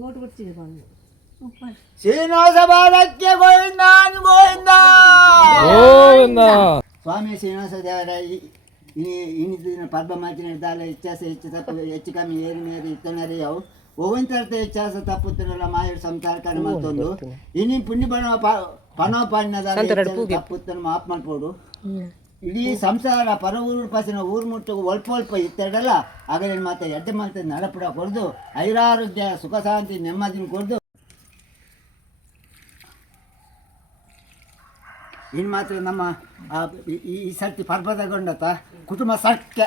ஓட்டு குடிச்சு శ్రీనివాసభారత్య గోవిందా గోవిందా! గోవిందా! స్వామి శ్రీనివాస దేవరాయ ఇన్ని పర్వ మార్చిన దాని ఇచ్చేస ఇచ్చే తప్పు హెచ్చిక ఏరి మీద ఇస్తున్నారు అవు. ఓవింతరత ఇచ్చేస తప్పుతున్న మాయుడు సంసారకాన్ని మంతులు ఇన్ని పుణ్య పనవ పనవ పాడిన దాని తప్పుతున్న ఆత్మలు పోడు ಇಡೀ ಸಂಸಾರ ಪರ ಊರು ಪಾಸಿನ ಊರು ಮುಟ್ಟು ಒಲ್ಪ ಒಲ್ಪ ಇತ್ತಡಲ್ಲ ಆಗಲೇನು ಮಾತ ಎಡ್ಡೆ ಮಾತ ನಡಪುಡ ಕೊಡ್ದು ಐರಾರೋಗ್ಯ ಸುಖ ಶಾಂತಿ ನೆಮ್ಮದಿನ ಕೊಡ್ದು. ಇನ್ನು ಮಾತ್ರ ನಮ್ಮ ಈ- ಸರ್ತಿ ಪರ್ಬದಗೊಂಡತ ಕುಟುಂಬ ಸಖ್ಯ.